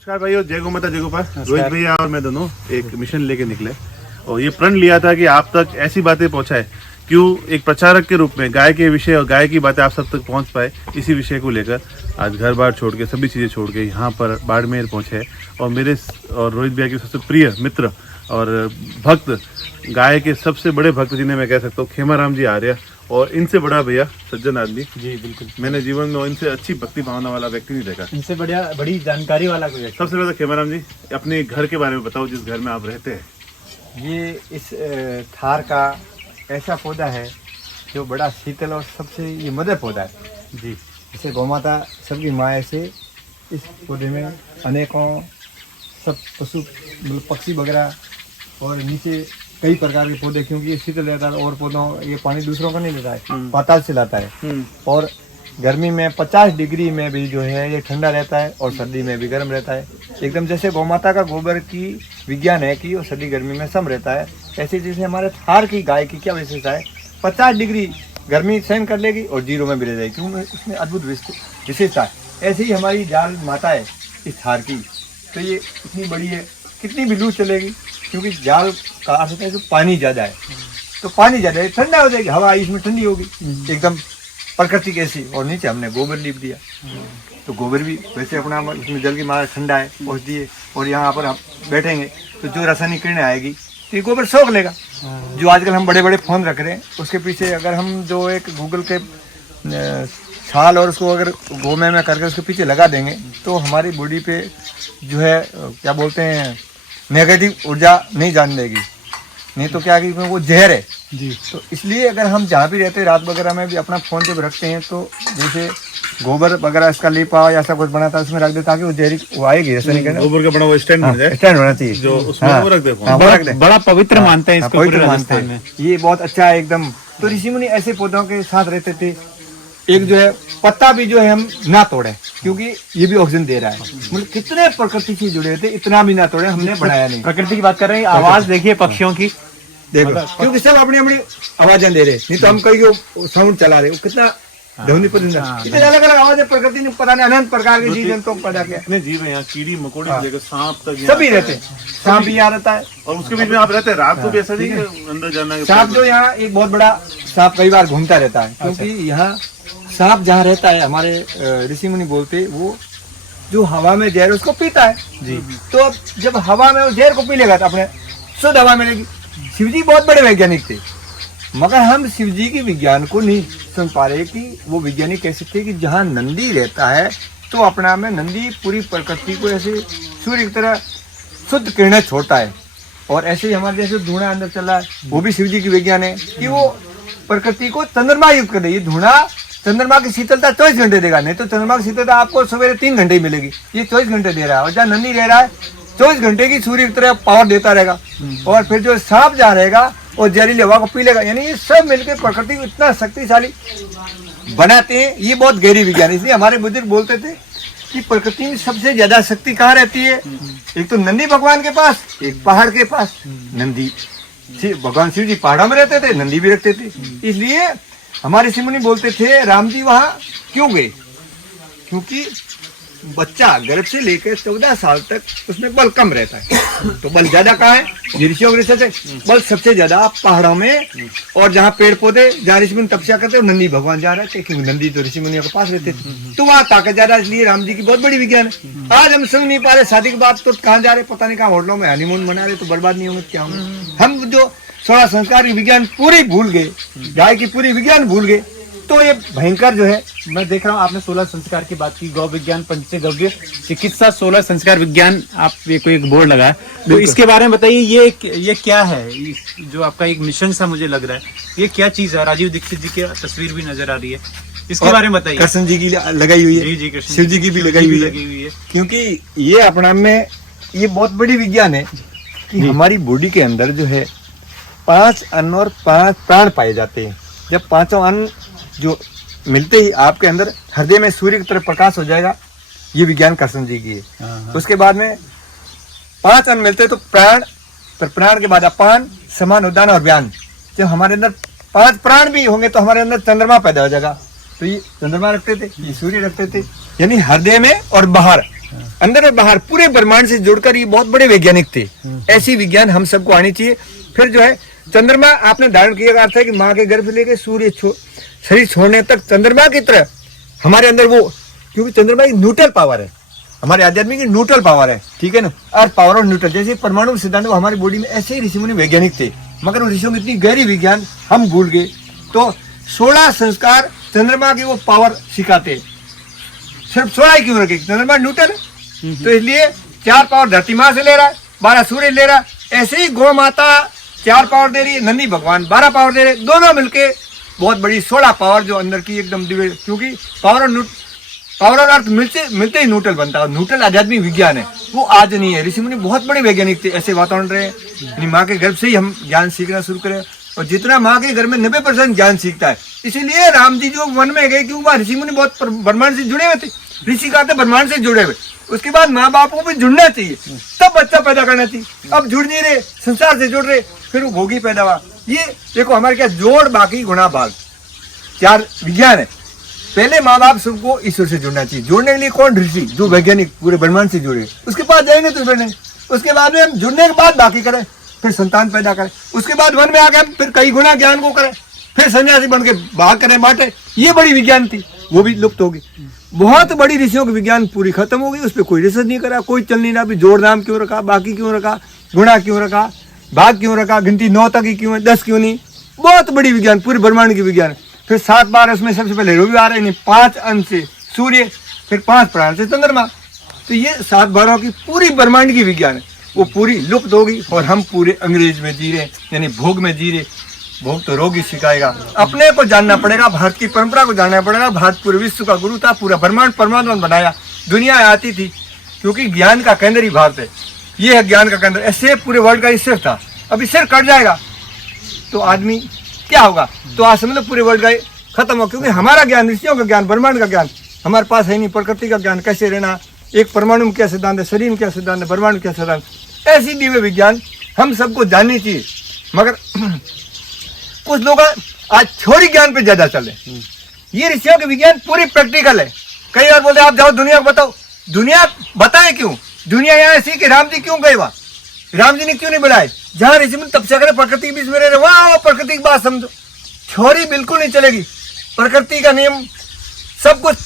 नमस्कार भाइयों, जय गौ माता जय गोपाल। रोहित भैया और मैं दोनों एक मिशन लेके निकले और ये प्रण लिया था कि आप तक ऐसी बातें पहुंचाए, क्यों एक प्रचारक के रूप में गाय के विषय और गाय की बातें आप सब तक पहुंच पाए। इसी विषय को लेकर आज घर बार छोड़ के, सभी चीज़ें छोड़ के यहाँ पर बाड़मेर पहुंचे और मेरे और रोहित भैया के सबसे प्रिय मित्र और भक्त, गाय के सबसे बड़े भक्त जिन्हें मैं कह सकता हूँ, खेमाराम जी आर्य, और इनसे बड़ा भैया सज्जन आदमी। जी बिल्कुल, मैंने जीवन में इनसे अच्छी भक्ति भावना वाला व्यक्ति नहीं देखा। इनसे बड़ी जानकारी वाला कोई व्यक्ति। सबसे पहले खेमाराम जी, अपने घर के बारे में बताओ, जिस घर में आप रहते हैं। ये इस थार का ऐसा पौधा है जो बड़ा शीतल और सबसे ये मदर पौधा है जी। जैसे गौ माता सबकी माँ, ऐसे इस पौधे में अनेकों सब पशु मतलब पक्षी वगैरह और नीचे कई प्रकार के पौधे, क्योंकि ये शीतल रहता है और पौधों ये पानी दूसरों का नहीं लेता है, पाताल से लाता है। और गर्मी में 50 डिग्री में भी जो है ये ठंडा रहता है और सर्दी में भी गर्म रहता है। एकदम जैसे गौ माता का गोबर की विज्ञान है कि वो सर्दी गर्मी में सम रहता है, ऐसे जैसे हमारे थार की गाय की क्या विशेषता है, 50 डिग्री गर्मी सहन कर लेगी और 0 में भी रह जाएगी, क्योंकि उसमें अद्भुत विशेषता है। ऐसे ही हमारी जाल माता है इस थार की, तो ये इतनी बड़ी है, कितनी भी लू चलेगी, क्योंकि जाल का अर्थ होता है तो पानी ज़्यादा है, तो पानी ज़्यादा है, ठंडा हो जाएगी, हवा इसमें ठंडी होगी एकदम प्रकृति कैसी। और नीचे हमने गोबर लीप दिया, तो गोबर भी वैसे अपना उसमें जल की मारा ठंडा है औषधि, और यहाँ पर हम बैठेंगे तो जो रासायनिक किरणें आएगी तो ये गोबर सोख लेगा। जो आजकल हम बड़े बड़े फोन रख रहे हैं, उसके पीछे अगर हम जो एक गूगल के छाल और उसको अगर गोमे में करके उसके पीछे लगा देंगे तो हमारी बॉडी पे जो है क्या बोलते हैं, नेगेटिव ऊर्जा नहीं जान देगी, नहीं तो क्या कि वो जहर है जी। तो इसलिए अगर हम जहाँ भी रहते हैं, रात वगैरह में भी अपना फ़ोन जब रखते हैं तो जैसे गोबर वगैरह इसका लिपा या ऐसा कुछ बनाता है उसमें रख दे, ताकि वो जहरी वो आएगी। ऐसा नहीं करना, गोबर का बना हुआ स्टैंड बन जाए, स्टैंड होना चाहिए जो उसमें वो रख दे। बड़ा पवित्र मानते हैं इसको, पवित्र मानते हैं, ये बहुत अच्छा है एकदम। तो ऋषि मुनि ऐसे पौधों के साथ रहते थे। एक जो है पत्ता भी जो है हम ना तोड़े, क्योंकि ये भी ऑक्सीजन दे रहा है। मतलब कितने प्रकृति से जुड़े थे, इतना भी ना तोड़े, हमने बढ़ाया नहीं। प्रकृति की बात कर रहे हैं, आवाज देखिए पक्षियों की, देखो, क्योंकि सब अपनी अपनी आवाजें दे रहे, नहीं तो हम कहीं साउंड चला रहे, वो कितना ध्वनि प्रदूषण, इतने अलग अलग आवाजें प्रकृति ने पता नहीं अनंत प्रकार के जीव जंतुओं को पैदा किया। इतने जीव हैं यहाँ, कीड़ी मकोड़ी से लेकर सांप तक सभी रहते हैं। सांप भी यहाँ रहता है और उसके बीच में आप रहते हैं। रात को भी ऐसा नहीं है अंदर जाना है। सांप जो यहाँ एक बहुत बड़ा सांप कई बार घूमता रहता है, क्योंकि यहाँ सांप जहाँ रहता है, हमारे ऋषि मुनि बोलते, वो जो हवा में जहर उसको पीता है जी। तो अब जब हवा में वो जहर को पी लेगा तो अपने शुद्ध हवा मिलेगी। शिवजी बहुत बड़े वैज्ञानिक थे, मगर हम शिवजी की विज्ञान को नहीं सुन पा रहे कि वो वैज्ञानिक कैसे थे कि जहाँ नंदी रहता है तो अपना में नंदी पूरी प्रकृति को ऐसे सूर्य की तरह शुद्ध किरणें छोड़ता है। और ऐसे ही हमारे जैसे धुआं अंदर चल रहा है, वो भी शिवजी की विज्ञान है कि वो प्रकृति को चंद्रमा युक्त कर दे। ये धुआं चंद्रमा की शीतलता 24 घंटे देगा, नहीं तो चंद्रमा की शीतलता आपको सवेरे 3 घंटे ही मिलेगी, ये 24 घंटे दे रहा है। और जहाँ नंदी रह रहा है 24 घंटे की सूर्य की तरह पावर देता रहेगा। और फिर जो सांप जहाँ रहेगा और जहरीली हवा को पी लेगा। यानी ये सब मिलकर प्रकृति को इतना शक्तिशाली बनाते हैं। ये बहुत गहरी विज्ञान, इसलिए हमारे बुजुर्ग बोलते थे कि प्रकृति में सबसे ज्यादा शक्ति कहाँ रहती है, एक तो नंदी भगवान के पास, एक पहाड़ के पास। नंदी भगवान शिव जी पहाड़ों में रहते थे, नंदी भी रखते थे। इसलिए हमारे ऋषि मुनि बोलते थे, राम जी वहाँ क्यों गए, क्योंकि बच्चा गर्भ से लेकर 14 साल तक उसमें बल कम रहता है, तो बल ज्यादा कहाँ है, ऋषियों के रिसर्च है, बल सबसे ज्यादा पहाड़ों में और जहाँ पेड़ पौधे, जहाँ ऋषि मुनि तपस्या करते हैं, नंदी भगवान जहाँ रहते, क्योंकि नंदी तो ऋषि मुनियों के पास रहते थे, तो वहाँ ताकत ज्यादा। इसलिए राम जी की बहुत बड़ी विज्ञान है। आज हम सुन नहीं पा रहे, शादी के बाद तो कहाँ जा रहे पता नहीं, कहाँ होटलों में हनीमून मना रहे, तो बर्बाद नहीं होंगे क्या होंगे। हम जो 16 संस्कार की विज्ञान पूरी भूल गए, गाय की पूरी विज्ञान भूल गए, तो ये भयंकर जो है। मैं देख रहा हूँ आपने 16 संस्कार की बात की, गौ विज्ञान, पंचगव्य चिकित्सा, 16 संस्कार विज्ञान, आप ये कोई एक बोर्ड लगा है, तो इसके बारे में बताइए, ये क्या है, जो आपका एक मिशन सा मुझे लग रहा है, ये क्या चीज है। राजीव दीक्षित जी की तस्वीर भी नजर आ रही है, इसके बारे में बताइए। कृष्ण जी की लगाई हुई है, जी शिव जी की भी लगाई हुई है, क्योंकि ये अपना में ये बहुत बड़ी विज्ञान है कि हमारी बॉडी के अंदर जो है 5 अन्न और 5 प्राण पाए जाते हैं। जब 5 अन्न जो मिलते ही आपके अंदर हृदय में सूर्य की तरफ प्रकाश हो जाएगा, ये विज्ञान कृष्ण जी की है। उसके बाद में 5 अन्न मिलते तो प्राण, फिर प्राण के बाद अपान, समान, उदान और व्यान। जब हमारे अंदर 5 प्राण भी होंगे तो हमारे अंदर चंद्रमा पैदा हो जाएगा। तो ये चंद्रमा रखते थे, ये सूर्य रखते थे, यानी हृदय में और बाहर अंदर और बाहर पूरे ब्रह्मांड से जुड़कर ये बहुत बड़े वैज्ञानिक थे। ऐसी विज्ञान हम सबको आनी चाहिए। फिर जो है चंद्रमा आपने धारण किया का अर्थ है कि माँ के गर्भ लेके सूर्य शरीर छोड़ने तक चंद्रमा की तरह हमारे अंदर वो, क्योंकि चंद्रमा एक न्यूट्रल पावर है, हमारे आध्यात्मिक की न्यूट्रल पावर है, ठीक है ना। अर्थ पावर और न्यूट्रल, जैसे परमाणु सिद्धांत हमारी बॉडी में ऐसे ही ऋषि मुनि वैज्ञानिक थे, मगर उन ऋषियों में इतनी गहरी विज्ञान हम भूल गए। तो 16 संस्कार चंद्रमा की वो पावर सिखाते, सिर्फ 16 ही क्यों रखे, चंद्रमा न्यूट्रल है तो इसलिए 4 पावर धरती माँ से ले रहा है, 12 सूर्य ले रहा है। ऐसे ही गौ माता 4 पावर दे रही है, नंदी भगवान 12 पावर दे रहे, दोनों मिलके बहुत बड़ी 16 पावर जो अंदर की एकदम दिव्य, क्योंकि पावर और अर्थ मिलते ही न्यूट्रल बनता है। न्यूट्रल आध्यात्मिक विज्ञान है, वो आज नहीं है। ऋषि मुनि बहुत बड़े वैज्ञानिक थे, ऐसे वातावरण रहे। माँ के गर्भ से ही हम ज्ञान सीखना शुरू करें, और जितना माँ के घर में 90% ज्ञान सीखता है। इसीलिए राम जी जो वन में गए, क्योंकि वहाँ ऋषि मुनि बहुत ब्रह्मांड से जुड़े हुए थे। ऋषि का ब्रह्मांड से जुड़े हुए, उसके बाद माँ बाप को भी जुड़ना चाहिए, तब बच्चा पैदा करना चाहिए। अब जुड़ नहीं रहे, संसार से जुड़ रहे, फिर वो भोगी पैदा हुआ। ये देखो हमारे क्या जोड़ बाकी गुणा भाग 4 विज्ञान है। पहले माँ बाप सबको ईश्वर से जुड़ना चाहिए। जोड़ने के लिए कौन? ऋषि, जो वैज्ञानिक पूरे ब्रह्मांड से जुड़े, उसके पास जाएंगे तो जुड़ेंगे। उसके बाद में हम जुड़ने के बाद बाकी करें, फिर संतान पैदा करें। उसके बाद वन में आके हम फिर कई गुना ज्ञान को करें, फिर सन्यासी बन के भाग करें, बांटे। ये बड़ी विज्ञान थी, वो भी लुप्त होगी। बहुत बड़ी ऋषियों की विज्ञान पूरी खत्म हो गई, उस पर कोई रिसर्च नहीं करा, कोई चल नहीं रहा। भी जोड़ नाम क्यों रखा, बाकी क्यों रखा, गुणा क्यों रखा, भाग क्यों रखा, गिनती 9 तक ही क्यों है, 10 क्यों नहीं। बहुत बड़ी विज्ञान, पूरे ब्रह्मांड की विज्ञान। फिर 7 बार उसमें सबसे पहले रविवार है, 5 अंश से सूर्य, फिर 5 प्राण से चंद्रमा। तो ये 7 बारों की पूरी ब्रह्मांड की विज्ञान है, वो पूरी लुप्त होगी। और हम पूरे अंग्रेज में जी रहे, यानी भोग में जी रहे। भोग तो रोग ही सिखाएगा। अपने को जानना पड़ेगा, भारत की परंपरा को जानना पड़ेगा। भारत पूरे विश्व का गुरु था, पूरा ब्रह्मांड परमात्मा ने बनाया, दुनिया आती थी, क्योंकि ज्ञान का केंद्र ही भारत है। ये है ज्ञान का केंद्र। ऐसे पूरे वर्ल्ड का सिर था, अब सिर कट जाएगा तो आदमी क्या होगा? तो आज समझ लो पूरे वर्ल्ड का खत्म हो, क्योंकि हमारा ज्ञान, ऋषियों का ज्ञान, ब्रह्मांड का ज्ञान हमारे पास है नहीं। प्रकृति का ज्ञान, कैसे रहना, एक परमाणु में क्या सिद्धांत है, शरीर में क्या सिद्धांत है, ब्रह्मांड में क्या सिद्धांत, ऐसी दिव्य विज्ञान हम सबको जाननी चाहिए। मगर कुछ लोग आज थ्योरी ज्ञान पे ज्यादा चले। ये ऋषियों के विज्ञान पूरी प्रैक्टिकल है। कई बार बोलते आप जाओ दुनिया को बताओ, दुनिया बताए क्यों? दुनिया यहाँ ऐसी कि राम जी क्यों गए वहां, राम जी ने क्यों नहीं बुलाए? जहाँ ऋषि मुनि तपस्या करे, प्रकृति के बीच में रहे, वहां प्रकृति की बात समझो। थ्योरी बिल्कुल नहीं चलेगी, प्रकृति का नियम सब कुछ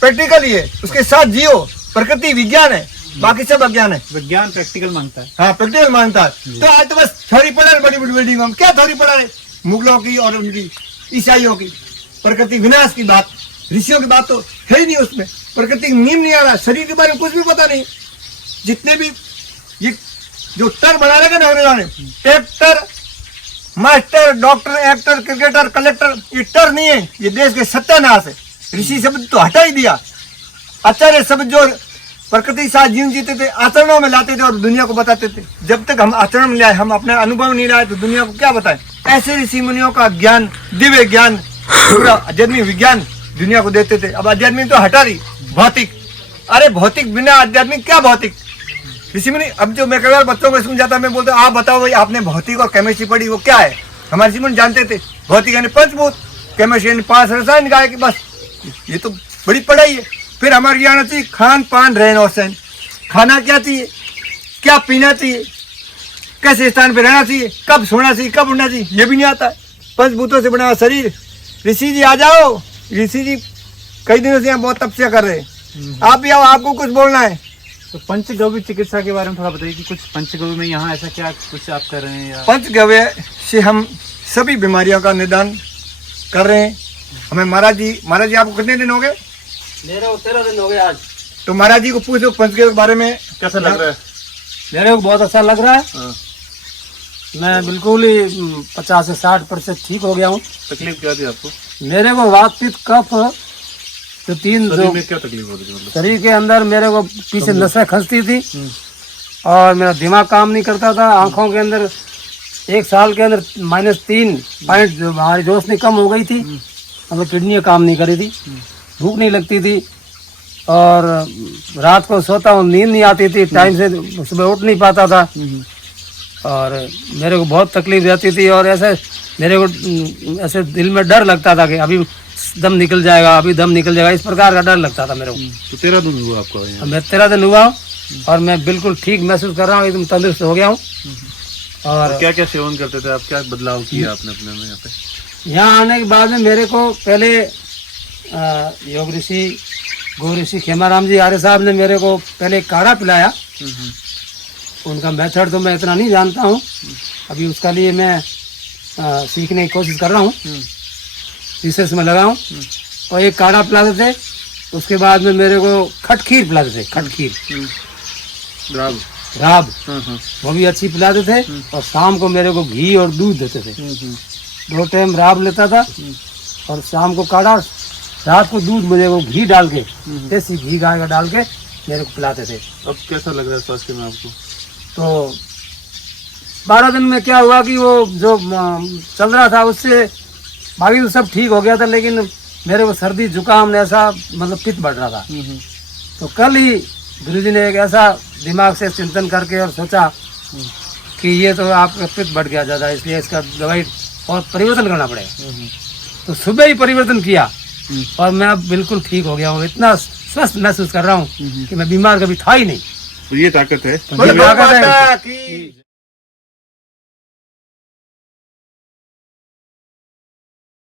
प्रैक्टिकल ही है, उसके साथ जियो। प्रकृति विज्ञान है, बाकी सब अज्ञान है। विज्ञान प्रैक्टिकल मानता है। हाँ, प्रैक्टिकल मानता है। तो आज तो बस थ्योरी पढ़ा रहे, बड़ी बड़ी बिल्डिंग हम क्या थ्योरी पढ़ा रहे, मुगलों की और उनकी ईसाइयों की। प्रकृति विनाश की बात, ऋषियों की बात तो है ही नहीं उसमें। प्रकृति का नियम नहीं आ रहा, शरीर के बारे में कुछ भी पता नहीं। जितने भी ये जो टर बना रहेगा ना उन्होंने, actor, master, doctor, actor, cricketer, collector, ये टर नहीं है, ये देश के सत्यानाश है। ऋषि शब्द तो हटा ही दिया। आचार्य शब्द जो प्रकृति के साथ जीवन जीते थे, आचरणों में लाते थे और दुनिया को बताते थे। जब तक हम आचरण में लाए, हम अपने अनुभव नहीं लाए, तो दुनिया को क्या बताएं? ऐसे ऋषि मुनियों का ज्ञान, दिव्य ज्ञान, पूरा आध्यात्मिक विज्ञान दुनिया को देते थे। अब आध्यात्मिक तो हटा रही, भौतिक। अरे भौतिक बिना आध्यात्मिक क्या भौतिक? ऋषि मुनि, अब जो मैं कई बार बच्चों को स्कूल जाता, मैं बोलता हूँ आप बताओ भाई, आपने भौतिक और केमिस्ट्री पढ़ी, वो क्या है? हमारे ऋषि मुनि जानते थे, भौतिक यानी पंचभूत, केमिस्ट्री यानी 5 रसायन गाय की, बस ये तो बड़ी पढ़ाई है। फिर हमारे ज्ञान चाहिए खान पान रहन और सहन। खाना क्या चाहिए, क्या पीना चाहिए, कैसे स्थान पे रहना चाहिए, कब सोना चाहिए, कब उठना चाहिए, ये भी नहीं आता है। पंचभूतों से बना शरीर। ऋषि जी आ जाओ, ऋषि जी कई दिनों से यहाँ बहुत तपस्या कर रहे हैं, आप भी आओ, आपको कुछ बोलना है। तो पंचगव्य चिकित्सा के बारे में थोड़ा बताइए कि कुछ पंचगव्य में यहाँ ऐसा क्या कुछ आप कर रहे हैं? या पंचगव्य से हम सभी बीमारियों का निदान कर रहे हैं। हमें महाराज जी आपको कितने दिन हो गए? मेरे को 13 दिन हो गए आज। तो महाराज जी को पूछो पंचगव्य के बारे में कैसा लग रहा है? मेरे को बहुत अच्छा लग रहा है। मैं बिल्कुल ही 50 से 60% ठीक हो गया हूँ। तकलीफ क्या थी आपको? मेरे को वात पित्त कफ जो 3 शरीर में क्या तकलीफ हो रही थी? मतलब शरीर के अंदर मेरे को पीछे नसें खसती थी और मेरा दिमाग काम नहीं करता था। आंखों के अंदर 1 साल के अंदर -3 पॉइंट जो हमारी रोशनी कम हो गई थी, मतलब किडनी काम नहीं करी थी, भूख नहीं लगती थी और रात को सोता हूँ नींद नहीं आती थी, टाइम से सुबह उठ नहीं पाता था। और मेरे को बहुत तकलीफ रहती थी और ऐसे मेरे को ऐसे दिल में डर लगता था कि अभी दम निकल जाएगा, अभी दम निकल जाएगा, इस प्रकार का डर लगता था मेरे को। तो 13 दिन हुआ आपको यहाँ? अब मैं 13 दिन हुआ हूँ और मैं बिल्कुल ठीक महसूस कर रहा हूँ, एकदम तंदुरुस्त हो गया हूँ। और क्या क्या सेवन करते थे आप, क्या बदलाव किया आपने अपने में यहाँ पे? यहाँ आने के बाद में मेरे को पहले योग ऋषि गो ऋषि खेमाराम जी आर्य साहब ने मेरे को पहले काढ़ा पिलाया। उनका मेथड तो मैं इतना नहीं जानता हूँ, अभी उसका लिए मैं सीखने की कोशिश कर रहा हूँ, रिसर्च में लगा हूँ। और एक काढ़ा पिलाते थे, उसके बाद में मेरे को खटखीर पिलाते थे, खटखीर राब। राब वो भी अच्छी पिलाते थे। और शाम को मेरे को घी और दूध देते थे, 2 टाइम राब लेता था और शाम को काढ़ा, रात को दूध मुझे वो घी डाल के, देसी घी गाय का डाल के मेरे को पिलाते थे। अब कैसा लग रहा है स्वास्थ्य में आपको? तो 12 दिन में क्या हुआ कि वो जो चल रहा था उससे बाकी तो सब ठीक हो गया था, लेकिन मेरे को सर्दी जुकाम ने ऐसा मतलब पित्त बढ़ रहा था। तो कल ही गुरुजी ने एक ऐसा दिमाग से चिंतन करके और सोचा कि ये तो आपका पित्त बढ़ गया ज़्यादा, इसलिए इसका दवाई और परिवर्तन करना पड़ेगा। तो सुबह ही परिवर्तन किया और मैं अब बिल्कुल ठीक हो गया हूँ, इतना स्वस्थ महसूस कर रहा हूँ कि मैं बीमार कभी था ही नहीं। तो ये ताकत है। तो ये ताकत है।